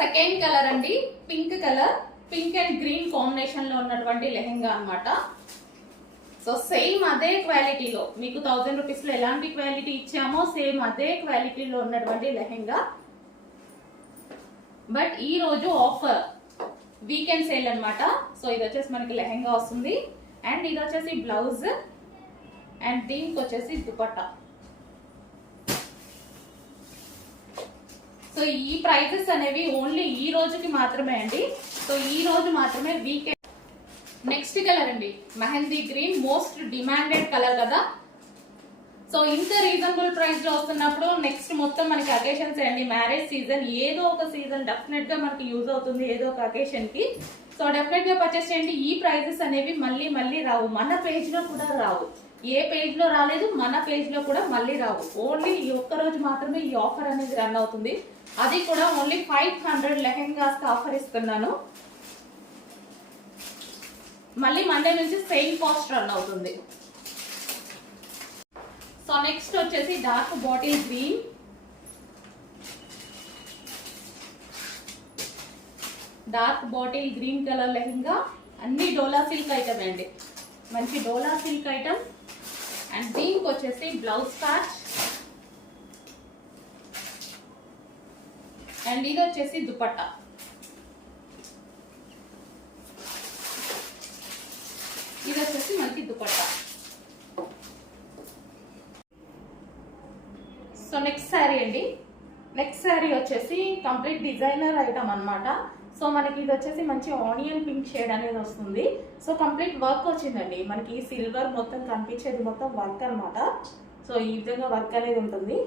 Second colour అండి, pink colour, pink and green combination లో ఉన్నటువంటి లెహెంగా అన్నమాట. సో సేమ్ అదే క్వాలిటీలో మీకు 1000 రూపీస్ లో ఎలాంటి క్వాలిటీ ఇచ్చామో సేమ్ అదే క్వాలిటీలో ఉన్నటువంటి లెహెంగా. బట్ ఈ రోజు ఆఫర్ వీకెండ్ సేల్ అన్నమాట. సో ఇది వచ్చేసి మనకి లెహెంగా వస్తుంది అండ్ ఇది వచ్చేసి బ్లౌజ్ అండ్ దీనికి వచ్చేసి దుపట్టా. సో ఈ ప్రైజెస్ అనేవి ఓన్లీ ఈ రోజుకి మాత్రమే అండి. సో ఈ రోజు మాత్రమే వీకెండ్. నెక్స్ట్ కలర్ అండి, mehndi green, most demanded colour కదా. సో ఇంత రీజనబుల్ ప్రైస్ లో వస్తున్నప్పుడు నెక్స్ట్ మొత్తం మనకి అకేషన్స్ అండి. మ్యారేజ్ సీజన్, ఏదో ఒక సీజన్ డెఫినెట్ గా మనకి యూజ్ అవుతుంది ఏదో ఒక అకేషన్ కి. సో డెఫినెట్ గా పర్చేస్ చేయండి. ఈ ప్రైజెస్ అనేవి మళ్ళీ మళ్ళీ రావు, మన పేజ్ లో కూడా రావు. ఏ పేజ్ లో రాలేదు, మన పేజ్ లో కూడా మళ్ళీ రావు. ఓన్లీ ఈ ఒక్క రోజు మాత్రమే ఈ ఆఫర్ అనేది రన్ అవుతుంది. అది కూడా ఓన్లీ 500 లెహెంగాస్ ఆఫర్ ఇస్తున్నాను. మళ్ళీ మండే నుంచి సేమ్ కాస్ట్ రన్ అవుతుంది. సో నెక్స్ట్ వచ్చేసి dark bottle green, dark bottle green colour lehenga. అన్ని డోలా సిల్క్ ఐటమ్ అండి, మంచి డోలా సిల్క్ ఐటమ్. అండ్ దీనికి వచ్చేసి బ్లౌజ్ ప్యాచ్ అండ్ ఇది వచ్చేసి దుపట్టా. ఇది వచ్చేసి మనకి దుపట్టా. సో నెక్స్ట్ శారీ అండి, నెక్స్ట్ శారీ వచ్చేసి కంప్లీట్ డిజైనర్ ఐటమ్ అన్నమాట. సో మనకి ఇది వచ్చేసి మంచి ఆనియన్ పింక్ షేడ్ అనేది వస్తుంది. సో కంప్లీట్ వర్క్ వచ్చిందండి మనకి. సిల్వర్ మొత్తం కనిపించేది మొత్తం వర్క్ అనమాట. సో ఈ విధంగా వర్క్ అనేది ఉంటుంది.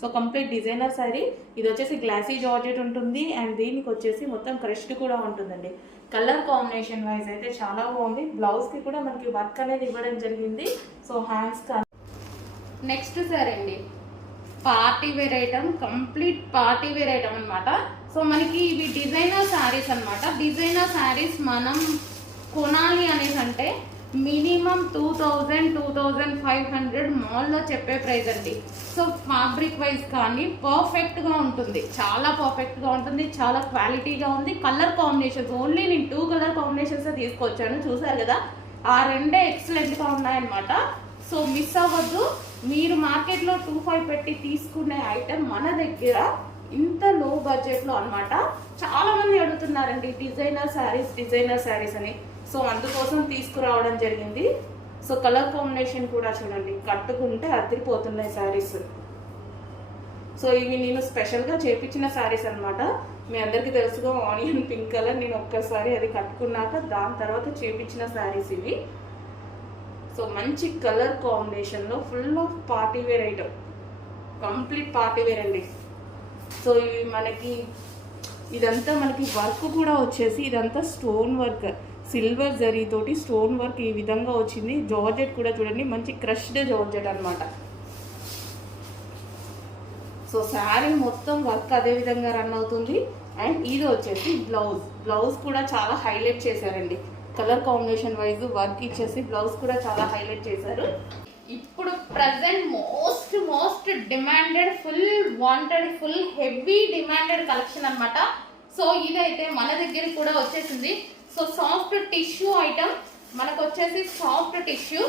So complete designer sari. ఇది వచ్చేసి గ్లాసీ జార్జెట్ ఉంటుంది అండ్ దీనికి వచ్చేసి మొత్తం క్రష్డ్ కూడా ఉంటుందండి. కలర్ కాంబినేషన్ వైజ్ అయితే చాలా బాగుంది. బ్లౌజ్ కి కూడా మనకి వర్క్ అనేది ఇవ్వడం జరిగింది. So hands. నెక్స్ట్ శారీ అండి, party wear item, complete party wear item అనమాట. సో మనకి ఇవి డిజైనర్ శారీస్ అనమాట. డిజైనర్ శారీస్ మనం కొనాలి అనేసి అంటే మినిమం 2000-2500 మాల్లో చెప్పే ప్రైస్ అండి. సో ఫ్యాబ్రిక్ వైజ్ కానీ పర్ఫెక్ట్ గా ఉంటుంది, చాలా పర్ఫెక్ట్ గా ఉంటుంది, చాలా క్వాలిటీగా ఉంది. కలర్ కాంబినేషన్స్ ఓన్లీ నేను 2 కలర్ కాంబినేషన్స్ తీసుకొచ్చాను, చూసారు కదా. ఆ రెండే ఎక్సలెంట్ గా ఉన్నాయన్నమాట. సో మిస్ అవ్వద్దు. మీరు మార్కెట్ లో 2500 పెట్టి తీసుకునే ఐటమ్ మన దగ్గర ఇంత లో బడ్జెట్ లో అనమాట. చాలా మంది అడుగుతున్నారండి డిజైనర్ శారీస్ అని. సో అందుకోసం తీసుకురావడం జరిగింది. సో కలర్ కాంబినేషన్ కూడా చూడండి, కట్టుకుంటే అదిరిపోతున్నాయి శారీస్. సో ఇవి నేను స్పెషల్ గా చేపించిన శారీస్ అనమాట. మీ అందరికి తెలుసుగా ఆనియన్ పింక్ కలర్, నేను ఒక్కసారి అది కట్టుకున్నాక దాని తర్వాత చేపించిన శారీస్ ఇవి. సో మంచి కలర్ కాంబినేషన్ లో full of party wear item, complete party wear అండి. సో ఇవి మనకి ఇదంతా మనకి వర్క్ కూడా వచ్చేసి ఇదంతా స్టోన్ వర్క్, సిల్వర్ జరీ తోటి స్టోన్ వర్క్ ఈ విధంగా వచ్చింది. జార్జెట్ కూడా చూడండి, మంచి క్రష్డ్ జార్జెట్ అనమాట. సో శారీ మొత్తం వర్క్ అదే విధంగా రన్ అవుతుంది. అండ్ ఇది వచ్చేసి బ్లౌజ్ కూడా చాలా హైలైట్ చేశారండి. కలర్ కాంబినేషన్ వైజ్ వర్క్ ఇచ్చేసి బ్లౌజ్ కూడా చాలా హైలైట్ చేశారు. ఇప్పుడు present most demanded, full wanted, full heavy demanded collection అనమాట. సో ఇదైతే మన దగ్గర కూడా వచ్చేసింది. సో సాఫ్ట్ టిష్యూ ఐటమ్ మనకు వచ్చేసి సాఫ్ట్ టిష్యూ.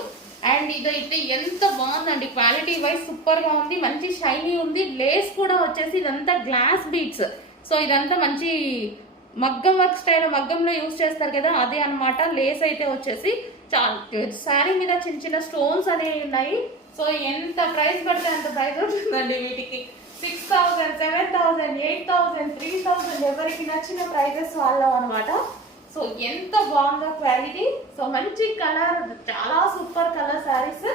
అండ్ ఇదైతే ఎంత బాగుందండి, క్వాలిటీ వైజ్ సూపర్ గా ఉంది, మంచి షైనీ ఉంది. లేస్ కూడా వచ్చేసి ఇదంతా గ్లాస్ బీడ్స్. సో ఇదంతా మంచి మగ్గం వర్క్ స్టైల్, మగ్గంలో యూజ్ చేస్తారు కదా అదే అనమాట. లేస్ అయితే వచ్చేసి చాలా శారీ మీద చిన్న చిన్న స్టోన్స్ అనేవి ఉన్నాయి. సో ఎంత ప్రైస్ పడితే అంత ప్రైస్ ఉంటుందండి వీటికి. 6000, 7000, 8000, 3000 ఎవరికి నచ్చిన ప్రైజెస్ వాళ్ళం అనమాట. సో ఎంత బాగుందో క్వాలిటీ. సో మంచి కలర్, చాలా సూపర్ కలర్ శారీస్.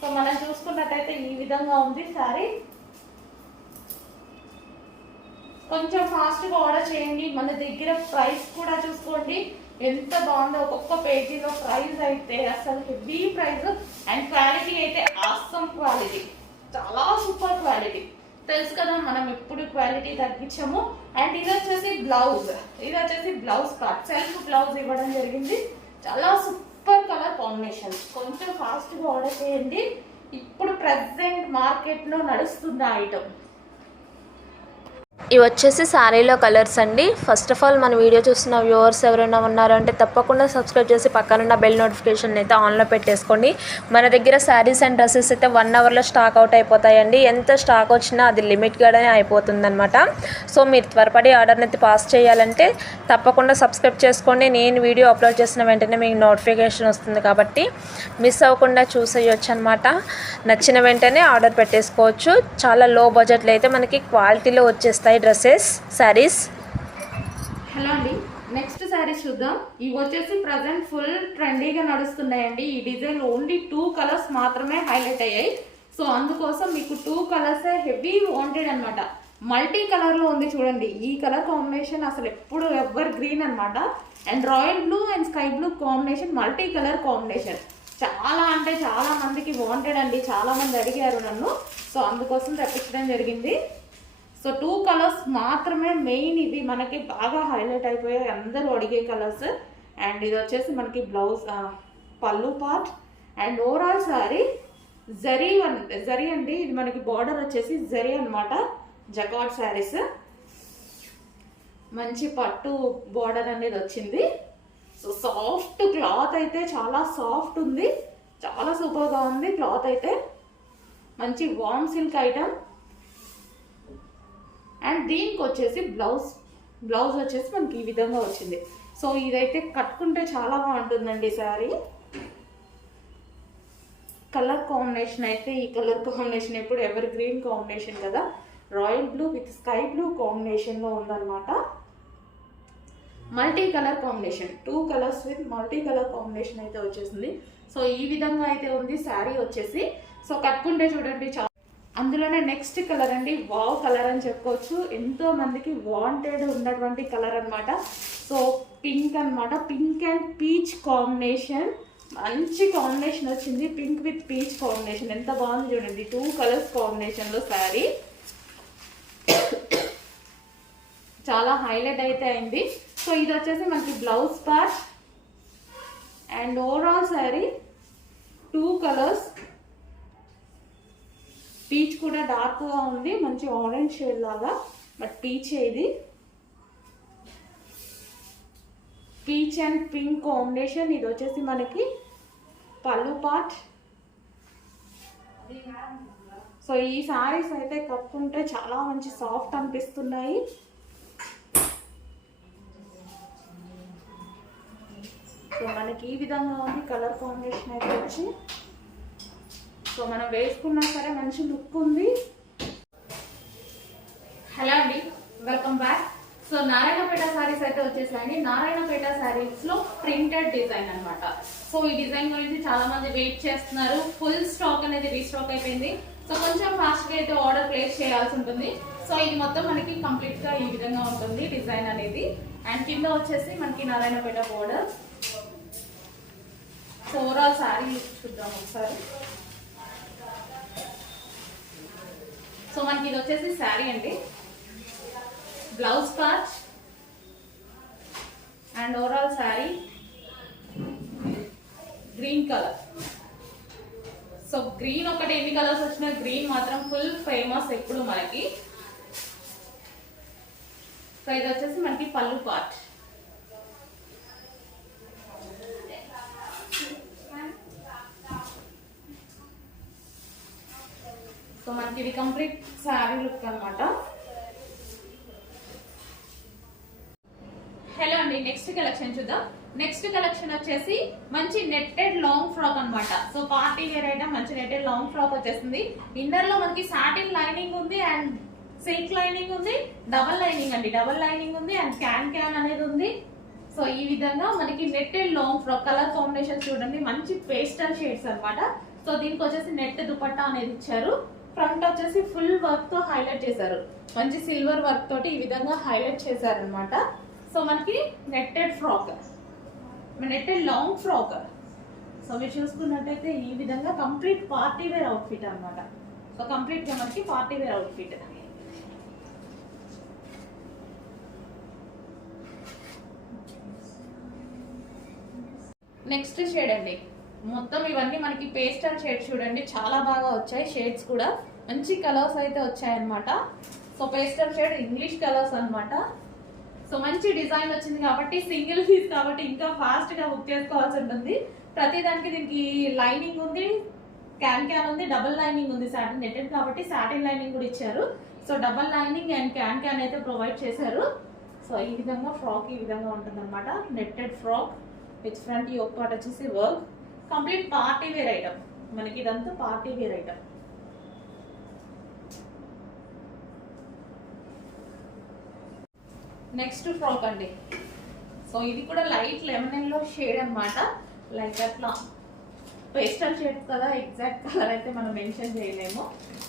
సో మనం చూసుకున్నట్టయితే ఈ విధంగా ఉంది శారీ. కొంచెం ఫాస్ట్గా ఆర్డర్ చేయండి. మన దగ్గర ప్రైస్ కూడా చూసుకోండి ఎంత బాగుందో. ఒక్కొక్క పేజీలో ప్రైస్ అయితే అసలు హెవీ ప్రైస్ అండ్ క్వాలిటీ అయితే ఆసమ్ క్వాలిటీ, చాలా సూపర్ క్వాలిటీ. తెలుసు కదా మనం ఎప్పుడు క్వాలిటీ తగ్గించాము. అండ్ ఇది వచ్చేసి బ్లౌజ్ పార్ట్, సెల్ఫ్ బ్లౌజ్ ఇవ్వడం జరిగింది. చాలా సూపర్ కలర్ కాంబినేషన్. కొంచెం ఫాస్ట్గా ఆర్డర్ చేయండి. ఇప్పుడు ప్రెసెంట్ మార్కెట్లో నడుస్తున్న ఐటమ్. ఇవి వచ్చేసి శారీలో కలర్స్ అండి. ఫస్ట్ ఆఫ్ ఆల్ మన వీడియో చూస్తున్న వ్యూవర్స్ ఎవరైనా ఉన్నారంటే తప్పకుండా సబ్స్క్రైబ్ చేసి పక్కనున్న బెల్ నోటిఫికేషన్ అయితే ఆన్లో పెట్టేసుకోండి. మన దగ్గర శారీస్ అండ్ డ్రెస్సెస్ అయితే 1 అవర్లో స్టాక్ అవుట్ అయిపోతాయండి. ఎంత స్టాక్ వచ్చినా అది లిమిట్గానే అయిపోతుంది అనమాట. సో మీరు త్వరపడి ఆర్డర్ని అయితే పాస్ చేయాలంటే తప్పకుండా సబ్స్క్రైబ్ చేసుకోండి. నేను వీడియో అప్లోడ్ చేసిన వెంటనే మీకు నోటిఫికేషన్ వస్తుంది కాబట్టి మిస్ అవ్వకుండా చూసేయచ్చు అనమాట. నచ్చిన వెంటనే ఆర్డర్ పెట్టేసుకోవచ్చు. చాలా లో బడ్జెట్లో అయితే మనకి క్వాలిటీలో వచ్చేస్తాయి డ్రెస్సెస్, శారీస్. హలో అండి, నెక్స్ట్ శారీస్ చూద్దాం. ఇవి వచ్చేసి ప్రజెంట్ ఫుల్ ట్రెండీగా నడుస్తున్నాయండి. ఈ డిజైన్ ఓన్లీ 2 కలర్స్ మాత్రమే హైలైట్ అయ్యాయి. సో అందుకోసం మీకు 2 కలర్స్ హెవీ వాంటెడ్ అనమాట. మల్టీ కలర్లో ఉంది చూడండి. ఈ కలర్ కాంబినేషన్ అసలు ఎప్పుడు ఎవర్ గ్రీన్ అనమాట. And royal blue and sky blue combination, multi colour combination. చాలా అంటే చాలా మందికి వాంటెడ్ అండి. చాలా మంది అడిగారు నన్ను, సో అందుకోసం తెప్పించడం జరిగింది. సో 2 కలర్స్ మాత్రమే మెయిన్, ఇది మనకి బాగా హైలైట్ అయిపోయాయి, అందరూ అడిగే కలర్స్. అండ్ ఇది వచ్చేసి మనకి బ్లౌజ్, పళ్ళు part and overall sorry zari అండి. ఇది మనకి బార్డర్ వచ్చేసి జరీ అనమాట. జకార్డ్ శారీస్, మంచి పట్టు బార్డర్ అనేది వచ్చింది. సో సాఫ్ట్ క్లాత్ అయితే చాలా సాఫ్ట్ ఉంది, చాలా సూపర్గా ఉంది క్లాత్ అయితే. మంచి వార్మ్ సిల్క్ ఐటమ్. అండ్ దీనికి వచ్చేసి బ్లౌజ్ వచ్చేసి మనకి ఈ విధంగా వచ్చింది. సో ఇదైతే కట్టుకుంటే చాలా బాగుంటుందండి శారీ. కలర్ కాంబినేషన్ అయితే, ఈ కలర్ కాంబినేషన్ ఎప్పుడు ఎవర్ గ్రీన్ కాంబినేషన్ కదా. Royal blue with sky blue కాంబినేషన్లో ఉందన్నమాట. Multi colour combination, 2 colours with multi colour combination అయితే వచ్చేసింది. సో ఈ విధంగా అయితే ఉంది శారీ వచ్చేసి. సో కట్టుకుంటే చూడండి అందులోనే నెక్స్ట్ కలర్ అండి, వావ్ కలర్ అని చెప్పుకోవచ్చు. ఎంతో మందికి వాంటెడ్ ఉన్నటువంటి కలర్ అనమాట. సో పింక్ అనమాట, పింక్ అండ్ పీచ్ కాంబినేషన్. మంచి కాంబినేషన్ వచ్చింది, పింక్ విత్ పీచ్ కాంబినేషన్. ఎంత బాగుంది చూడండి, 2 కలర్స్ కాంబినేషన్లో శారీ చాలా హైలైట్ అయితే అయింది. సో ఇది వచ్చేసి మనకి blouse part and overall sari 2 colours. Peach కూడా డార్క్గా ఉంది, మంచి ఆరెంజ్ షేడ్ లాగా, బట్ పీచ్ ఇది పీచ్ అండ్ పింక్ కాంబినేషన్. ఇది వచ్చేసి మనకి పళ్ళు పార్ట్. సో ఈ శారీస్ అయితే కట్టుకుంటే చాలా మంచి సాఫ్ట్ అనిపిస్తున్నాయి. సో మనకి ఈ విధంగా ఉంది కలర్ కాంబినేషన్ అయితే వచ్చి. సో మనం వేసుకున్నా సరే మంచి లుక్ ఉంది. హలో అండి, welcome back. So Narayanpet saris అయితే వచ్చేసాయండి. నారాయణపేట శారీస్లో ప్రింటెడ్ డిజైన్ అనమాట. సో ఈ డిజైన్ గురించి చాలా మంది వెయిట్ చేస్తున్నారు. ఫుల్ స్టాక్ అనేది రీస్టాక్ అయిపోయింది. సో కొంచెం ఫాస్ట్గా అయితే ఆర్డర్ ప్లేస్ చేయాల్సి ఉంటుంది. సో ఇది మొత్తం మనకి కంప్లీట్గా ఈ విధంగా ఉంటుంది డిజైన్ అనేది. అండ్ కింద వచ్చేసి మనకి Narayanpet border. So overall sari చూద్దాం ఒకసారి. సో మనకి ఇది వచ్చేసి శారీ అండి, blouse part and overall sari green colour. So green ఒకటి ఎన్ని కలర్స్ వచ్చినా గ్రీన్ మాత్రం ఫుల్ ఫేమస్ ఎప్పుడు మనకి. సో ఇది వచ్చేసి మనకి పళ్ళు పార్ట్. సో మనకి ఇది కంప్లీట్ శారీ లుక్ అనమాట. హలో అండి, నెక్స్ట్ కలెక్షన్ చూద్దాం. నెక్స్ట్ కలెక్షన్ వచ్చేసి మంచి నెట్టెడ్ లాంగ్ ఫ్రాక్ అనమాట. సో పార్టీ వేర్ ఐటమ్, మంచి నెట్టెడ్ లాంగ్ ఫ్రాక్ వచ్చేసింది. ఇన్నర్ లో మనకి సాటిన్ లైనింగ్ ఉంది అండ్ సిల్క్ లైనింగ్ ఉంది, డబల్ లైనింగ్ అండి, డబల్ లైనింగ్ ఉంది అండ్ క్యాన్ అనేది ఉంది. సో ఈ విధంగా మనకి netted long frock. Colour combination చూడండి, మంచి పేస్టల్ షేడ్స్ అనమాట. సో దీనికి వచ్చేసి నెట్ దుపట్టా అనేది ఇచ్చారు. ఫ్రంట్ వచ్చేసి ఫుల్ వర్క్ తో హైలైట్ చేశారు, మంచి సిల్వర్ వర్క్ తోటి ఈ విధంగా హైలైట్ చేశారు అనమాట. సో మనకి netted frock, netted long frock. So మీరు చూసుకున్నట్టయితే ఈ విధంగా కంప్లీట్ పార్టీ వేర్ అవుట్ఫిట్ అనమాట. సో కంప్లీట్ గా మనకి party wear outfit. Next shade అండి, మొత్తం ఇవన్నీ మనకి పేస్టల్ షేడ్స్ చూడండి, చాలా బాగా వచ్చాయి షేడ్స్ కూడా, మంచి కలర్స్ అయితే వచ్చాయన్నమాట. So so pastel shade English colours అన్నమాట. సో మంచి డిజైన్ వచ్చింది కాబట్టి సింగిల్ పీస్ కాబట్టి ఇంకా ఫాస్ట్ గా బుక్ చేసుకోవాల్సి ఉంటుంది. ప్రతి దానికి దీనికి లైనింగ్ ఉంది, క్యాన్ ఉంది, డబుల్ లైనింగ్ ఉంది. సాటిన్ నెట్టెడ్ కాబట్టి సాటిన్ లైనింగ్ కూడా ఇచ్చారు. So double lining and can అయితే ప్రొవైడ్ చేశారు. సో ఈ విధంగా ఫ్రాక్ ఈ విధంగా ఉంటుంది అనమాట. నెట్టెడ్ ఫ్రాక్ విత్ ఫ్రంట్ ఈ ఒక పార్ట్ వచ్చేసి work. Complete party wear item మనకి, ఇదంతా party wear item. Next frock అండి. సో ఇది కూడా లైట్ లెమన్ లో షేడ్ అన్నమాట. లైక్ అట్లా పేస్టల్ షేడ్ కదా, ఎగ్జాక్ట్ కలర్ అయితే మనం మెన్షన్ చేయలేము.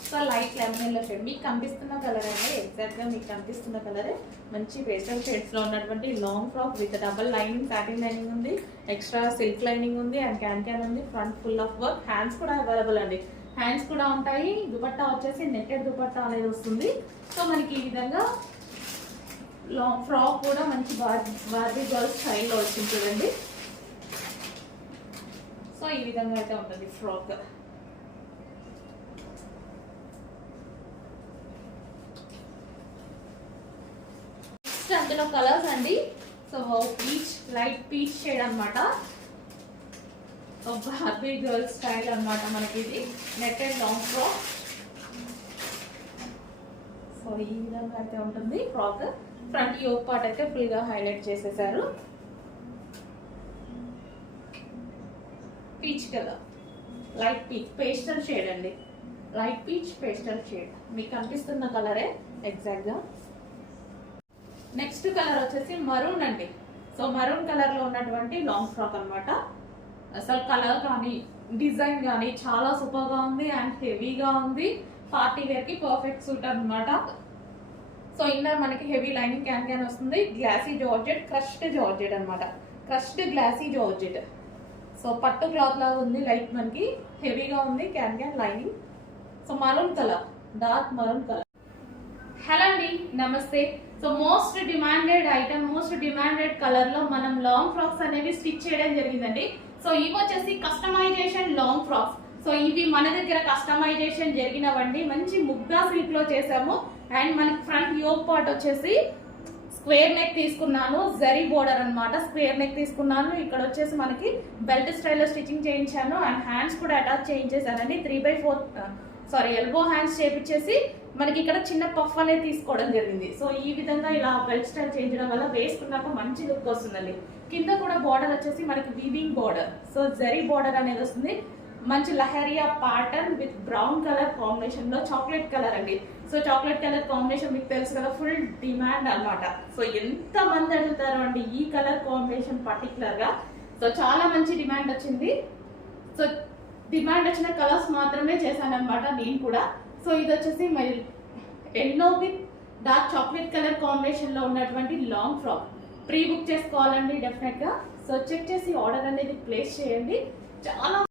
సో లైట్ లెమన్ లో షేడ్ మీకు కనిపిస్తున్న కలర్ అండి, ఎగ్జాక్ట్ గా మీకు కనిపిస్తున్న కలరే. మంచి పేస్టల్ షేడ్స్ లో ఉన్నటువంటి long frock with double lining, satin lining ఉంది, ఎక్స్ట్రా సిల్క్ లైనింగ్ ఉంది అండ్ క్యాన్ ఉంది. Front full of work, hands కూడా అవైలబుల్ అండి, హ్యాండ్స్ కూడా ఉంటాయి. దుపట్టా వచ్చేసి నెట్టెడ్ దుపట్టా అనేది వస్తుంది. సో మనకి ఈ విధంగా లాంగ్ ఫ్రాక్ కూడా మంచి బార్బీ గర్ల్ స్టైల్లో వచ్చింది చూడండి. సో ఈ విధంగా అయితే ఉంటుంది ఫ్రాక్. నెక్స్ట్ అందులో కలర్స్ అండి. So peach, light peach shade అనమాట. సో బార్బీ గర్ల్ స్టైల్ అనమాట మనకి ఇది. Netted long frock. సో ఈ విధంగా అయితే ఉంటుంది ఫ్రాక్. ఫ్రంట్ యోక్ పార్ట్ అయితే ఫుల్ గా హైలైట్ చేసేసారు. Peach colour, light peach pastel shade అండి, లైట్ పీచ్ పేస్టల్ షేడ్ మీకు కనిపిస్తున్న కలరే ఎగ్జాక్ట్ గా. నెక్స్ట్ కలర్ వచ్చేసి మరూన్ అండి. సో మరూన్ కలర్ లో ఉన్నటువంటి లాంగ్ ఫ్రాక్ అన్నమాట. అసలు కలర్ కానీ డిజైన్ కానీ చాలా సూపర్ గా ఉంది అండ్ హెవీగా ఉంది. పార్టీ వేర్ కి పర్ఫెక్ట్ సూట్ అన్నమాట. సో ఇన్నర్ మనకి హెవీ లైనింగ్ క్యాన్ వస్తుంది. గ్లాసీ జార్జెట్, క్రష్డ్ జార్జెట్ అన్నమాట, క్రష్డ్ గ్లాసీ జార్జెట్. సో పట్టు క్లాత్ లాగా ఉంది, లైట్ మనకి హెవీగా ఉంది, can lining. So maroon colour, dark maroon colour. Hello అండి, నమస్తే. So most demanded item, most demanded colour లో మనం లాంగ్ ఫ్రాక్స్ అనేవి స్టిచ్ చేయడం జరిగిందండి. సో ఇవి వచ్చేసి కస్టమైజేషన్ లాంగ్ ఫ్రాక్స్. సో ఇవి మన దగ్గర కస్టమైజేషన్ జరిగినవండి. మంచి ముగ్గా సిల్క్ లో చేసాము. అండ్ మనకి ఫ్రంట్ యోక్ పార్ట్ వచ్చేసి స్క్వేర్ నెక్ తీసుకున్నాను, జరీ బోర్డర్ అన్నమాట. స్క్వేర్ నెక్ తీసుకున్నాను. ఇక్కడ వచ్చేసి మనకి బెల్ట్ స్టైల్లో స్టిచ్చింగ్ చేయించాను అండ్ హ్యాండ్స్ కూడా అటాచ్ చేయించేసానండి. 3/4 ఎల్బో హ్యాండ్స్ చేపించేసి మనకి ఇక్కడ చిన్న పఫ్ అనేది తీసుకోవడం జరిగింది. సో ఈ విధంగా ఇలా బెల్ట్ స్టైల్ చేయించడం వల్ల వేసుకున్నాక మంచి లుక్ వస్తుందండి. కింద కూడా బార్డర్ వచ్చేసి మనకి weaving border, so zari border అనేది వస్తుంది. మంచి leheriya pattern with brown colour combination లో, చాక్లెట్ కలర్ అండి. సో చాక్లెట్ కలర్ కాంబినేషన్ మీకు తెలుసు కదా, ఫుల్ డిమాండ్ అన్నమాట. సో ఎంత మంది అడుగుతారు అండి ఈ కలర్ కాంబినేషన్ పర్టికులర్ గా. సో చాలా మంచి డిమాండ్ వచ్చింది. సో డిమాండ్ వచ్చిన కలర్స్ మాత్రమే చేశాను అనమాట నేను కూడా. సో ఇది వచ్చేసి yellow with dark chocolate colour combination లో ఉన్నటువంటి లాంగ్ ఫ్రాక్. ప్రీ బుక్ చేసుకోవాలండి డెఫినెట్ గా. సో చెక్ చేసి ఆర్డర్ అనేది ప్లేస్ చేయండి. చాలా